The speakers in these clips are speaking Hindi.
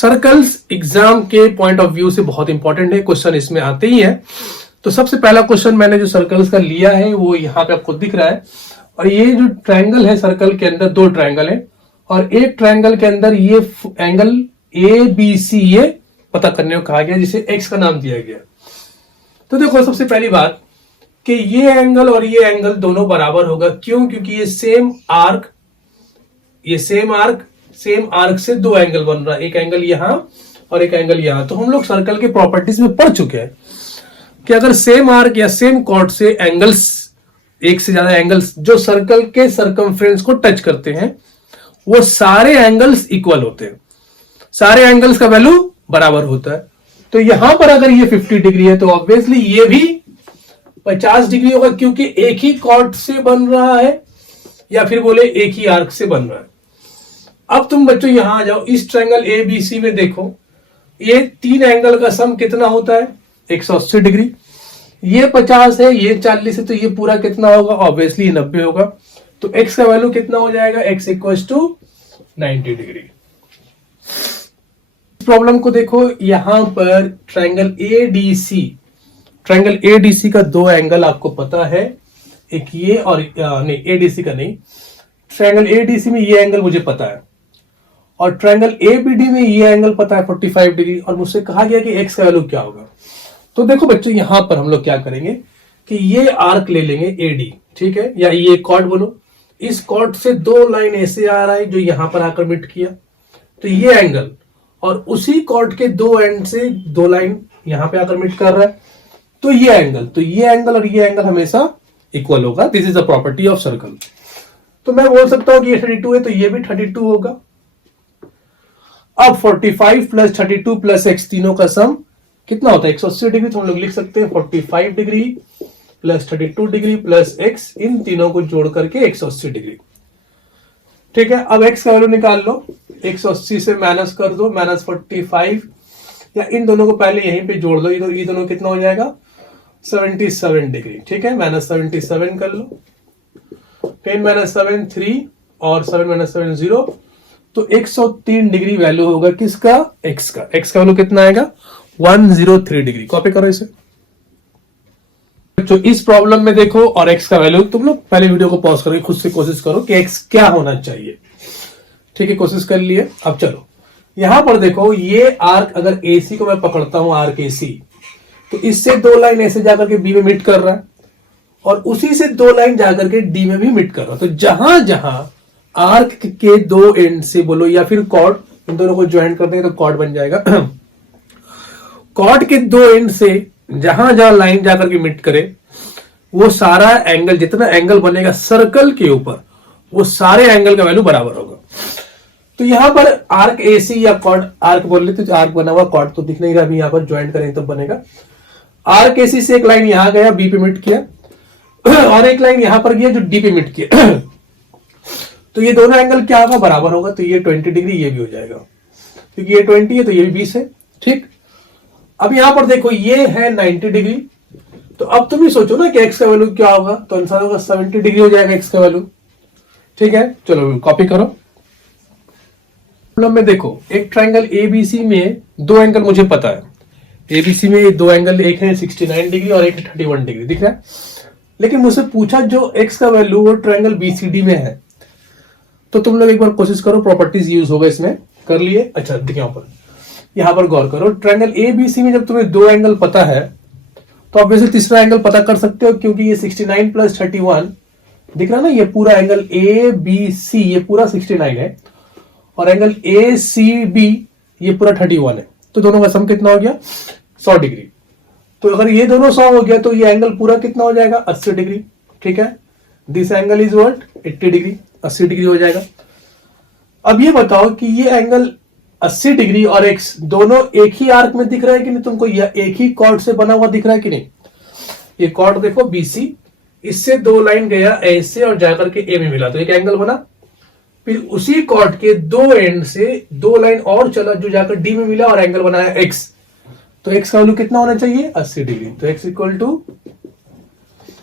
सर्कल्स एग्जाम के पॉइंट ऑफ व्यू से बहुत इंपॉर्टेंट है, क्वेश्चन इसमें आते ही है। तो सबसे पहला क्वेश्चन मैंने जो सर्कल्स का लिया है वो यहाँ पे आपको दिख रहा है, और ये जो ट्रायंगल है सर्कल के अंदर दो ट्रायंगल है, और एक ट्रायंगल के अंदर ये एंगल ए बी सी ये पता करने को कहा गया, जिसे एक्स का नाम दिया गया। तो देखो सबसे पहली बात कि ये एंगल और ये एंगल दोनों बराबर होगा। क्यों? क्योंकि ये सेम आर्क से दो एंगल बन रहा है, एक एंगल यहां और एक एंगल यहां। तो हम लोग सर्कल के प्रॉपर्टीज में पढ़ चुके हैं कि अगर सेम आर्क या सेम कॉर्ड से एंगल्स, एक से ज्यादा एंगल्स जो सर्कल के सर्कमफ्रेंस को टच करते हैं, वो सारे एंगल्स इक्वल होते हैं, सारे एंगल्स का वैल्यू बराबर होता है। तो यहां पर अगर ये 50 डिग्री है तो ऑब्वियसली ये भी 50 डिग्री होगा, क्योंकि एक ही कॉर्ड से बन रहा है, या फिर बोले एक ही आर्क से बन रहा है। अब तुम बच्चों यहां आ जाओ, इस ट्रायंगल ए बी सी में देखो, ये तीन एंगल का सम कितना होता है? 180 डिग्री। ये 50 है, ये 40 है, तो ये पूरा कितना होगा? ऑब्वियसली 90 होगा। तो x का वैल्यू कितना हो जाएगा? x equals to 90 degree. इस प्रॉब्लम को देखो, यहां पर ट्रायंगल एडीसी का दो एंगल आपको पता है, एक ये और नहीं, एडीसी का नहीं, ट्रायंगल एडीसी में ये एंगल मुझे पता है, और ट्रायंगल एबीडी में ये एंगल पता है 45 डिग्री, और मुझसे कहा गया कि x का वैल्यू क्या होगा। तो देखो बच्चों, यहां पर हम लोग क्या करेंगे कि ये आर्क ले लेंगे एडी, ठीक है, या ये कॉर्ड बोलो। इस कॉर्ड से दो लाइन ऐसे आ रहा है जो यहां पर आकर मिट किया, तो ये एंगल, और उसी कॉर्ड के दो एंड से दो लाइन यहां पे आकर मिट कर रहा है, तो ये एंगल और ये एंगल हमेशा इक्वल होगा। This is the property of circle. तो मैं बोल सकता हूं कि ये 32 है, तो ये भी 32 होगा। अब 45 प्लस 32 प्लस x तीनों का सम कितना होता है? 180 डिग्री। तो हम लोग लिख सकते हैं 45 degree plus 32 degree plus x, इन तीनों को जोड़ करके 180 डिग्री। ठीक है, अब x का वैल्यू निकाल लो, 180 से माइनस कर दो, माइनस 45, या इन दोनों को पहले यहीं पे जोड़ दो, ये दोनों कितना हो जाएगा? 77 डिग्री। ठीक है, माइनस 77 कर लो, 10 माइनस 7 3, और 7 माइनस 7 0, तो 103 डिग्री वैल्यू होगा किसका? x का। x का वैल्यू कितना आएगा? 103 डिग्री। कॉपी करो इसे। तो इस प्रॉब्लम में देखो, और x का वैल्यू तुम लोग पहले वीडियो को पॉज करके खुद से कोशिश करो कि x क्या होना चाहिए। ठीक है, कोशिश कर लिए। अब चलो यहां पर देखो, ये आर्क अगर AC को मैं पकड़ता हूं, आर्क AC, तो इससे दो लाइन ऐसे जाकर के B में मिट कर रहा है, और उसी से दो लाइन जाकर के D में भी मिट कर रहा है। तो जहां जहां आर्क के दो एंड से बोलो, या फिर कॉर्ड, इन दोनों को ज्वाइन कर देंगे तो कॉर्ड बन जाएगा। कॉर्ड के दो एंड से जहां जहां लाइन जाकर के मिट करे, वो सारा एंगल, जितना एंगल बनेगा सर्कल के ऊपर, वो सारे एंगल का वैल्यू बराबर होगा। तो यहां पर आर्क एसी या कॉर्ड, आर्क बोल लेते तो आर्क बना हुआ, कॉर्ड तो दिख नहीं रहा, अभी यहां पर ज्वाइन करेंगे तो बनेगा। आर्क एसी से एक लाइन यहां गया, बी पे मिट किया, और एक लाइन यहां पर गया जो डी पे मिट किया। तो ये दोनों एंगल क्या होगा? बराबर होगा। तो ये 20 डिग्री, ये भी हो जाएगा, क्योंकि ये 20 है तो ये भी 20 है। ठीक, अब यहां पर देखो ये है 90 डिग्री। तो अब तुम ही सोचो ना कि x का वैल्यू क्या होगा, तो आंसर होगा 70 डिग्री हो जाएगा x का वैल्यू। ठीक है, चलो कॉपी करो। प्रॉब्लम में देखो, एक ट्रायंगल एबीसी में दो एंगल मुझे पता है। एबीसी में दो एंगल, एक है 69 डिग्री और एक है 31 डिग्री, दिख रहा है। लेकिन मुझसे पूछा जो x का वैल्यू वो ट्रायंगल बीसीडी में है। तो तुम लोग एक बार कोशिश करो, प्रॉपर्टीज यूज होगा इसमें, कर लिए। अच्छा देखिए यहां पर गौर करो, ट्रायंगल एबीसी में जब तुम्हें दो एंगल पता है, तो ऑब्वियसली तीसरा एंगल पता कर सकते हो, क्योंकि ये 69 प्लस 31 दिख रहा है ना, ये पूरा एंगल ए बी सी ये पूरा 69 है, और एंगल ए सी बी ये पूरा 31 है। तो दोनों का सम कितना हो गया? 100 डिग्री। तो अगर ये दोनों 100 हो गया, तो ये एंगल पूरा कितना हो जाएगा? 80 डिग्री। ठीक है, this angle is what? 80 degree, 80 degree हो जाएगा। अब ये बताओ कि ये एंगल 80 डिग्री और x दोनों एक ही आर्क में दिख रहा है कि नहीं तुमको? यह एक ही कॉर्ड से बना हुआ दिख रहा है कि नहीं? ये कॉर्ड देखो BC, इससे दो लाइन गया ऐसे और जाकर के A में मिला, तो एक एंगल बना। फिर उसी कॉर्ड के दो एंड से दो लाइन और चला जो जाकर D में मिला, और एंगल बनाया x। तो x का वैल्यू कितना होना चाहिए? 80 डिग्री। तो x इक्वल टू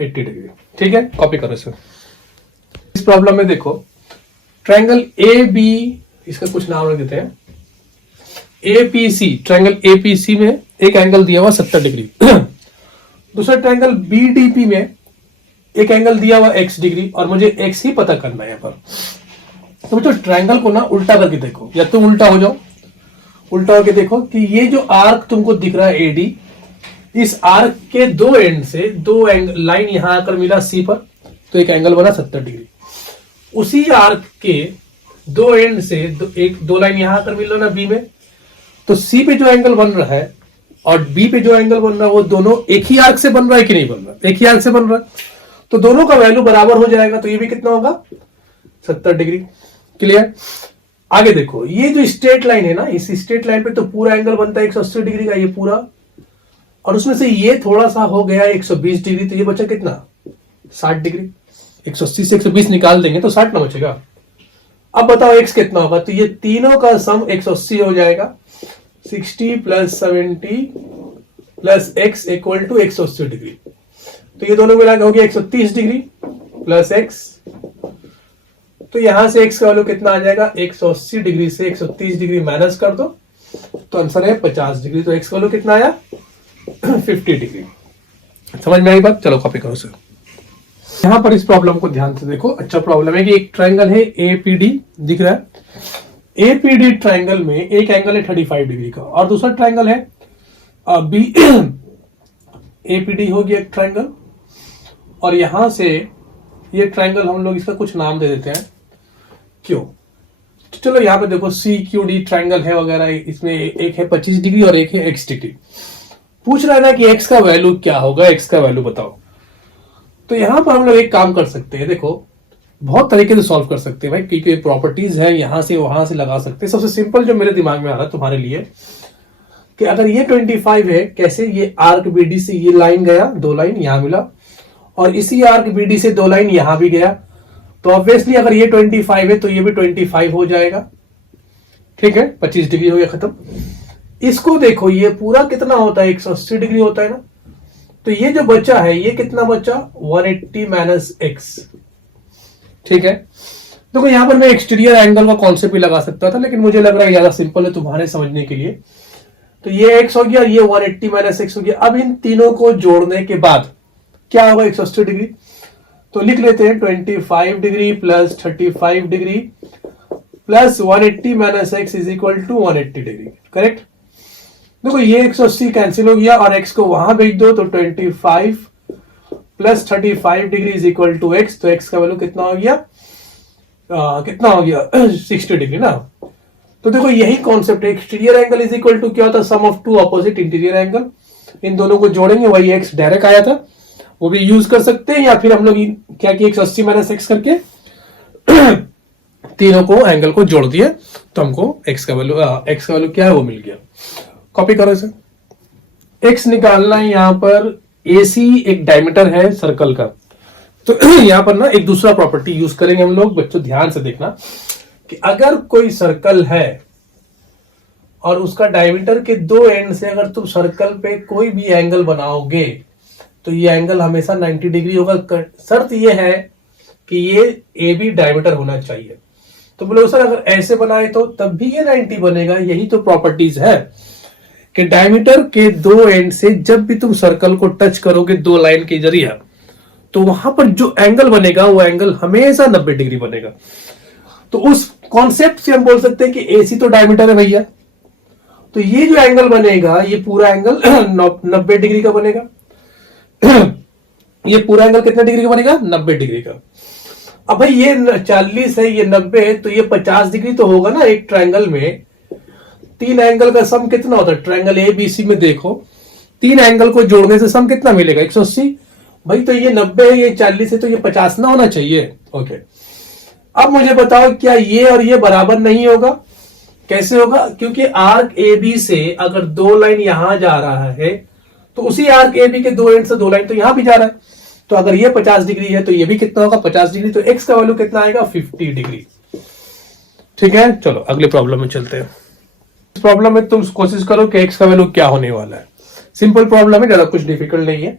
80 डिग्री। ठीक है, कॉपी करो इसे। इस प्रॉब्लम में देखो, ट्रायंगल ए बी, इसका कुछ नाम रख देते हैं, एपीसी, ट्रायंगल एपीसी में एक एंगल दिया हुआ 70 डिग्री दूसरा ट्रायंगल बीडीपी में एक एंगल दिया हुआ x डिग्री और मुझे x ही पता करना है यहाँ पर। तो ट्रायंगल को ना उल्टा करके देखो, या तुम उल्टा हो जाओ, उल्टा होके देखो कि ये जो आर्क तुमको दिख रहा है एडी, इस आर्क के दो एंड से दो एंगल लाइन यहां आकर मिला सी पर, तो एक एंगल बना 70 डिग्री। उसी आर्क के दो एंड से दो लाइन यहां आकर मिल रहा ना बी में, तो सी पे जो एंगल बन रहा है और बी पे जो एंगल बन रहा है वो दोनों एक ही आर्क से बन रहा है कि नहीं बन रहा है? एक ही आर्क से बन रहा है, तो दोनों का वैल्यू बराबर हो जाएगा, तो ये भी कितना होगा 70 डिग्री। क्लियर? आगे देखो, ये जो स्ट्रेट लाइन है ना, इस स्ट्रेट लाइन पे तो पूरा एंगल बनता है 180 डिग्री का, ये पूरा, और उसमें से ये थोड़ा सा हो गया 120 डिग्री, तो ये बचा कितना 60 डिग्री। 180 से 120 निकाल देंगे तो 60 ना बचेगा। अब बताओ x कितना होगा, तो ये तीनों का सम 180 हो जाएगा, 60 plus 70 plus x equal to 180 degree. तो ये दोनों मिला के हो गया 130 डिग्री प्लस x, तो यहां से x का वैल्यू कितना आ जाएगा, 180 डिग्री से 130 डिग्री माइनस कर दो तो आंसर है 50 डिग्री। तो x का वैल्यू कितना आया 50 डिग्री। समझ में आई बात? चलो कॉपी करो सर। यहां पर इस प्रॉब्लम को ध्यान से देखो। अच्छा प्रॉब्लम है कि एक ट्रायंगल है एपीडी दिख रहा है। एपीडी ट्रायंगल में एक एंगल है 35 डिग्री का और दूसरा ट्रायंगल है बी एपीडी हो गया एक ट्रायंगल, और यहां से ये ट्रायंगल हम लोग इसका कुछ नाम दे देते हैं, क्यों? तो चलो यहां पे देखो सी क्यू डी ट्रायंगल है वगैरह, इसमें एक है 25 डिग्री और एक है x डिग्री। पूछ रहा है ना कि x का वैल्यू क्या होगा, x का वैल्यू बताओ। तो यहां पर हम लोग एक काम कर सकते हैं, देखो बहुत तरीके से सॉल्व कर सकते हैं भाई, क्योंकि प्रॉपर्टीज है यहां से वहां से लगा सकते हैं। सबसे सिंपल जो मेरे दिमाग में आ रहा है तुम्हारे लिए कि अगर ये 25 है, कैसे, ये आर्क बीडी से ये लाइन गया, दो लाइन यहां मिला, और इसी आर्क बीडी से दो लाइन यहां भी गया, तो ऑब्वियसली अगर ये 25 है तो ये भी 25 हो जाएगा। ठीक है, 25 डिग्री हो गया, खत्म। इसको देखो, ये पूरा कितना होता है 180 डिग्री होता है ना, तो ये जो बचा है ये कितना बचा 180 माइनस x। ठीक है, देखो यहां पर मैं एक्सटीरियर एंगल का कॉन्सेप्ट भी लगा सकता था, लेकिन मुझे लग रहा है ज्यादा सिंपल है तुम्हारे समझने के लिए। तो ये x हो गया, ये 180 माइनस x हो गया। अब इन तीनों को जोड़ने के बाद क्या होगा 180 डिग्री, तो लिख लेते हैं 25 degree plus 35 degree plus 180 minus x is equal to 180 degree. Correct? देखो ये 180 कैंसिल हो गया और x को वहां भेज दो, तो 25 प्लस 35 degree is equal to x, तो x का वैल्यू कितना हो गया, कितना हो गया 60 डिग्री ना। तो देखो यही कॉन्सेप्ट है, exterior angle is equal to क्या होता है, sum of two opposite interior angle. इन दोनों को जोड़ेंगे, वही x डायरेक्ट आया था, वो भी यूज कर सकते हैं, या फिर हम लोग क्या किया 180 माइनस x करके तीनों को एंगल को जोड़ दिए, तो हमको x का वैल्यू क्या है वो मिल गया। कॉपी करो इसे। x निकालना है, यहां पर AC एक डायमीटर है सर्कल का, तो यहां पर ना एक दूसरा प्रॉपर्टी यूज करेंगे हम लोग। बच्चों ध्यान से देखना कि अगर कोई सर्कल है और उसका डायमीटर के दो एंड से अगर तुम सर्कल पे कोई भी एंगल बनाओगे तो ये एंगल हमेशा 90 डिग्री होगा। शर्त ये है कि ये AB डायमीटर होना चाहिए। तो बोलो सर अगर ऐसे बनाए तो तब भी ये 90 बनेगा। यही तो प्रॉपर्टीज है कि डायमीटर के दो एंड से जब भी तुम सर्कल को टच करोगे दो लाइन के जरिए, तो वहां पर जो एंगल बनेगा वो एंगल हमेशा 90 डिग्री बनेगा। तो उस कॉन्सेप्ट से हम बोल सकते हैं कि AC तो डायमीटर है भैया, तो ये जो एंगल बनेगा ये पूरा एंगल 90 डिग्री का बनेगा। ये पूरा एंगल कितने डिग्री का बनेगा 90 डिग्री का। अब भाई ये 40 है, ये 90 है, तो ये 50 डिग्री तो होगा ना। एक ट्रायंगल में तीन एंगल का सम कितना होता है, ट्रायंगल ABC में देखो तीन एंगल को जोड़ने से सम कितना मिलेगा 180। भाई तो ये 90 है, ये 40 है, तो ये 50 ना होना चाहिए। ओके, अब मुझे बताओ क्या ये और ये बराबर नहीं होगा? कैसे होगा? क्योंकि आर्क AB से अगर दो लाइन यहां जा रहा है तो उसी आर्क AB के दो एंड से दो लाइन तो यहां भी जा रहा है। तो अगर ये 50 डिग्री है तो ये भी कितना होगा 50 डिग्री। तो x का वैल्यू कितना आएगा 50 डिग्री। ठीक है, चलो अगले प्रॉब्लम में चलते हैं। इस प्रॉब्लम में तुम कोशिश करो कि x का वैल्यू क्या होने वाला है। सिंपल प्रॉब्लम है, ज्यादा कुछ डिफिकल्ट नहीं है।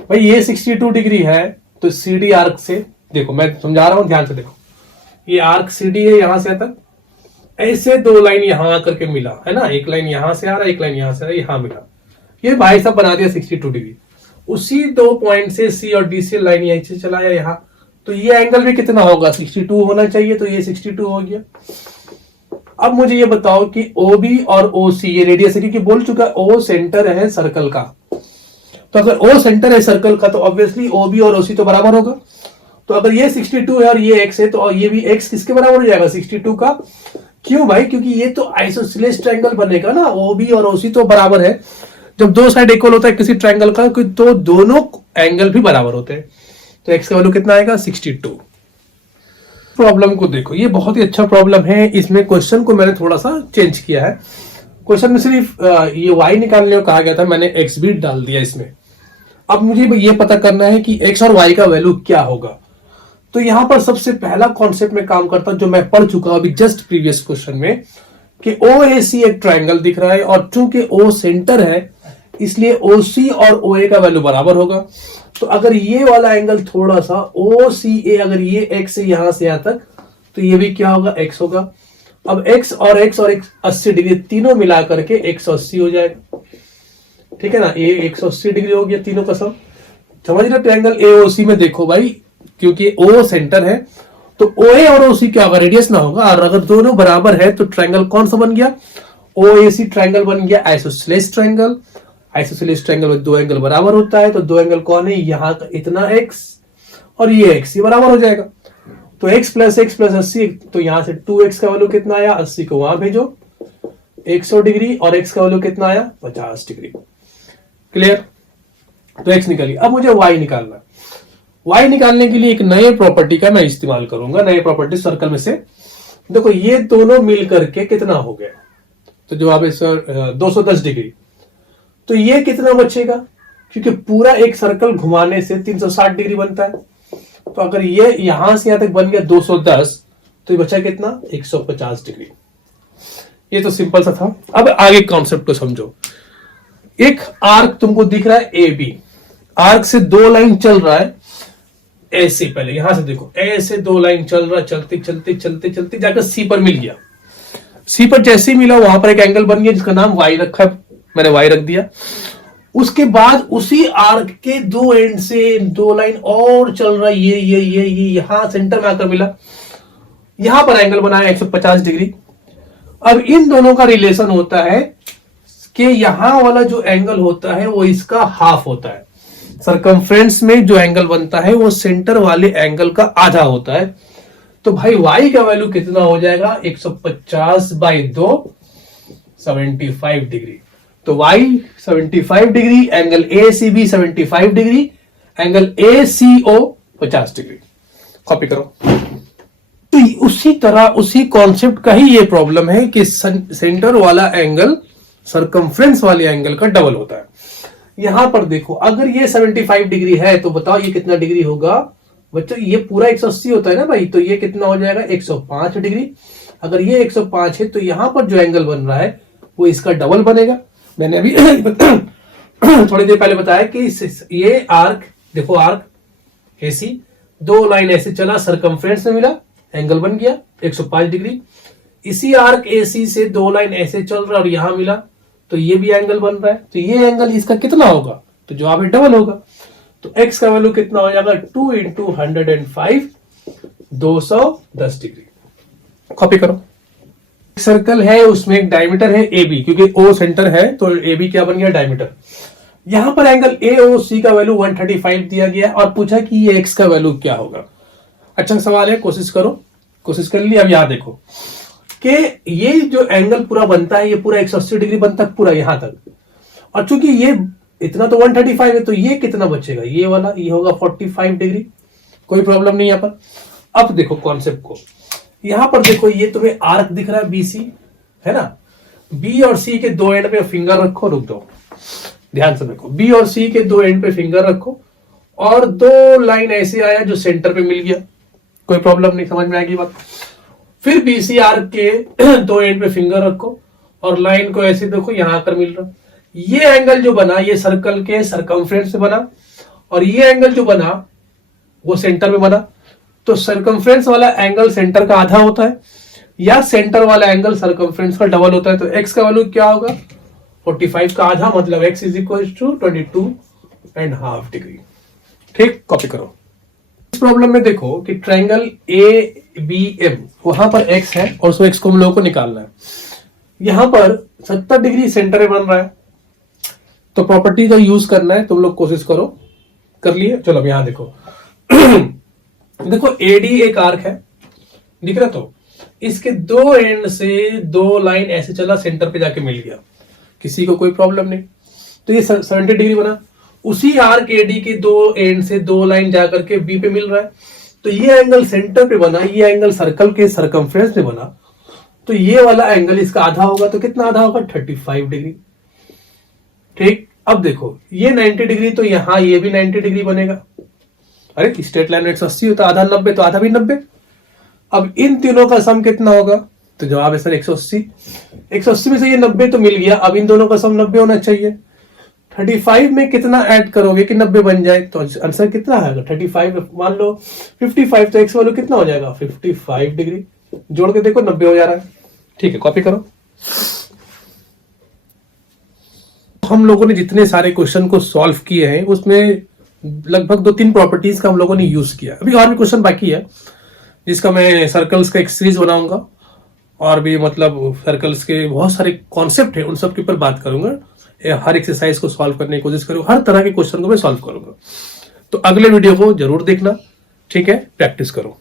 भाई ये 62 डिग्री है, तो CD आर्क से देखो, मैं समझा रहा हूं ध्यान से देखो। ये आर्क CD है यहां से तक, ऐसे दो लाइन यहां आकर के मिला है ना, एक लाइन यहां से आ रहा है, एक लाइन यहां से आ रहा है, यहां मिला, ये भाई साहब बना दिया 62 डिग्री। उसी दो पॉइंट से सी और डी से लाइन यहीं से चलाया यहां, तो ये एंगल भी कितना होगा, 62 होना चाहिए, तो ये 62 हो गया। अब मुझे ये बताओ कि OB और OC ये रेडियस है, क्योंकि बोल चुका O सेंटर है सर्कल का, तो अगर O सेंटर है सर्कल का तो ऑब्वियसली OB और OC तो बराबर होगा। तो अगर ये 62 है और ये x है तो ये भी x किसके बराबर हो जाएगा, 62 का। क्यों भाई, क्योंकि ये तो आइसोसेलेस ट्रायंगल बनेगा ना, OB और OC तो बराबर है। जब दो साइड इक्वल होता है किसी ट्रायंगल का तो दोनों एंगल भी बराबर होते हैं, तो x का वैल्यू कितना आएगा, 62। प्रॉब्लम को देखो, ये बहुत ही अच्छा प्रॉब्लम है। इसमें क्वेश्चन को मैंने थोड़ा सा चेंज किया है। क्वेश्चन में सिर्फ ये y निकालने को कहा गया था, मैंने x भी डाल दिया इसमें। अब मुझे ये पता करना है कि x और y का वैल्यू क्या होगा। तो यहां पर सबसे पहला कॉन्सेप्ट में काम करता जो मैं पढ़ चुका अभी जस्ट प्रीवियस क्वेश्चन में, कि OAC एक ट्रायंगल दिख रहा है और चूंकि O सेंटर है इसलिए OC और OA का वैल्यू बराबर होगा। तो अगर ये वाला एंगल थोड़ा सा OCA, अगर ये x है यहां से यहां तक, तो ये भी क्या होगा, x होगा। अब x और x 80 डिग्री तीनों मिला करके 180 हो जाएगा, ठीक है ना, ये 180 डिग्री हो गया तीनों का सब। समझ रहे, ट्रायंगल AOC में देखो भाई, क्योंकि O सेंटर है तो OA और OC क्या होगा, रेडियस ना होगा, और अगर दोनों बराबर है तो ट्रायंगल कौन सा बन गया, OAC ट्रायंगल बन गया आइसोसेलेस ट्रायंगल। आइसोसेलेस ट्रायंगल में दो एंगल बराबर होता है, तो दो एंगल कौन है, यहाँ का इतना x और ये x, ये बराबर हो जाएगा। तो x प्लस 80, तो यहां से 2x का वैल्यू कितना आया, 80 को वहां भेजो 100 डिग्री, और x का वैल्यू कितना आया, 50 डिग्री। क्लियर, तो x निकालिए। अब मुझे y निकालना है। y निकालने के लिए एक नए प्रॉपर्टी का मैं इस्तेमाल करूंगा, नए प्रॉपर्टी सर्कल में से। देखो ये दोनों मिल करके कितना हो गया, तो जवाब है सर 210 डिग्री। तो ये कितना बचेगा, क्योंकि पूरा एक सर्कल घुमाने से 360 डिग्री बनता है, तो अगर ये यहां से यहां तक बन गया 210, तो ये बचा कितना, 150 डिग्री। ये तो सिंपल सा था। अब आगे कॉन्सेप्ट को समझो। एक आर्क तुमको दिख रहा है AB, आर्क से दो लाइन चल रहा है ऐसे, पहले यहां से देखो, ऐसे दो लाइन चल रहा है, चलते चलते चलते चलते जाकर C पर मिल गया। C पर जैसे ही मिला वहां पर एक एंगल बन गया जिसका नाम Y रखा है, मैंने Y रख दिया। उसके बाद उसी आर्क के दो एंड से दो लाइन और चल रहा है, ये यहां सेंटर में आकर मिला, यहां पर एंगल बनाया 150 डिग्री। अब इन दोनों का रिलेशन होता है कि यहां वाला जो एंगल होता है वो इसका हाफ होता है। सरकमफ्रेंस में जो एंगल बनता है वो सेंटर वाले एंगल का आधा होता है। तो भाई y का वैल्यू कितना हो जाएगा, 150 बाई 2, 75 डिग्री। तो y 75 degree, angle ACB 75 degree, angle ACO 50 degree. Copy करो। तो उसी तरह उसी कॉन्सेप्ट का ही ये प्रॉब्लम है कि सेंटर वाला एंगल सरकमफ्रेंस वाले एंगल का डबल होता है। यहां पर देखो, अगर ये 75 डिग्री है तो बताओ ये कितना डिग्री होगा बच्चों, ये पूरा 180 होता है ना भाई, तो ये कितना हो जाएगा, 105 डिग्री। अगर ये 105 है तो यहां पर जो एंगल बन रहा है वो इसका डबल बनेगा। मैंने अभी थोड़ी देर पहले बताया कि ये आर्क देखो, आर्क AC, दो लाइन ऐसे चला, सरकमफ्रेंस में मिला, एंगल बन गया 105 डिग्री। इसी आर्क AC से दो लाइन ऐसे चल रहा और यहां मिला, तो ये भी एंगल बन रहा है, तो ये एंगल इसका कितना होगा, तो जवाब है डबल होगा। तो x का वैल्यू कितना हो जाएगा, 2 इंटू 105, 210 डिग्री। कॉपी करो। सर्कल है, उसमें एक डायमीटर है AB, क्योंकि O सेंटर है तो AB क्या बन गया, डायमीटर। यहां पर एंगल AOC का वैल्यू 135 दिया गया और पूछा कि ये x का वैल्यू क्या होगा। अच्छा सवाल है, कोशिश करो, कोशिश कर ली। अब यहां देखो कि ये जो एंगल पूरा बनता है, ये पूरा 180 डिग्री बनता है पूरा यहां तक, और चूंकि ये इतना तो 135 है, तो ये कितना बचेगा, ये वाला, ये होगा 45 डिग्री। कोई प्रॉब्लम नहीं यहां पर। अब देखो कॉन्सेप्ट को, यहां पर देखो, ये तुम्हें आर्क दिख रहा है BC, है ना, B और C के दो एंड पे फिंगर रखो, रुक दो, ध्यान से देखो, B और C के दो एंड पे फिंगर रखो, और दो लाइन ऐसे आया जो सेंटर पे मिल गया, कोई प्रॉब्लम नहीं, समझ में आएगी बात। फिर BC आर्क के दो एंड पे फिंगर रखो और लाइन को ऐसे देखो, यहां आकर मिल रहा, ये एंगल जो बना ये सर्कल के सरकमफ्रेंस से बना, और ये एंगल जो बना वो सेंटर में बना। तो सरकमफ्रेंस वाला एंगल सेंटर का आधा होता है, या सेंटर वाला एंगल सर्कमफ्रेंस का डबल होता है, तो x का वैल्यू क्या होगा 45 का आधा, मतलब x is equal to 22.5 degree. ठीक, कॉपी करो। इस प्रॉब्लम में देखो कि ट्रायंगल ABM, वहां पर x है और उसमें x को हम लोगों को निकालना है। यहां पर 70 डिग्री सेंटर में बन रहा है, तो प्रॉपर्टी का यूज करना है, तुम लोग कोशिश करो। कर लिए? चलो अब यहां देखो देखो AD एक आर्क है, दिख रहा? तो इसके दो एंड से दो लाइन ऐसे चला, सेंटर पे जाके मिल गया, किसी को कोई प्रॉब्लम नहीं। तो ये 70 डिग्री बना। उसी आर्क AD के दो एंड से दो लाइन जाकर के B पे मिल रहा है, तो ये एंगल सेंटर पे बना, ये एंगल सर्कल के सर्कमफ्रेंस में बना, तो ये वाला एंगल इसका आधा होगा, तो कितना आधा होगा 35 डिग्री। ठीक, अब देखो ये 90 डिग्री, तो यहां ये भी 90 डिग्री बनेगा। अरे स्ट्रेट लाइन 180 होता, आधा 90, तो आधा भी 90। अब इन तीनों का सम कितना होगा? तो जवाब है सर 180। 180 में से ये 90 तो मिल गया, अब इन दोनों का सम 90 होना चाहिए। 35 में कितना ऐड करोगे कि 90 बन जाए? तो आंसर कितना आएगा 35, मान लो 55, तो एक्स वैल्यू कितना हो जाएगा 55 डिग्री। जोड़ के देखो 90 हो जा रहा है। ठीक है, कॉपी करो। हम लोगों ने जितने सारे क्वेश्चन को सॉल्व किए हैं उसमें लगभग 2-3 प्रॉपर्टीज का हम लोगों ने यूज किया। अभी और भी क्वेश्चन बाकी है, जिसका मैं सर्कल्स का एक सीरीज बनाऊंगा, और भी मतलब सर्कल्स के बहुत सारे कॉन्सेप्ट है, उन सब के ऊपर बात करूंगा। हर एक्सरसाइज को सॉल्व करने की कोशिश करूंगा, हर तरह के क्वेश्चन को मैं सॉल्व करूंगा। तो अगले वीडियो को जरूर देखना। ठीक है, प्रैक्टिस करो।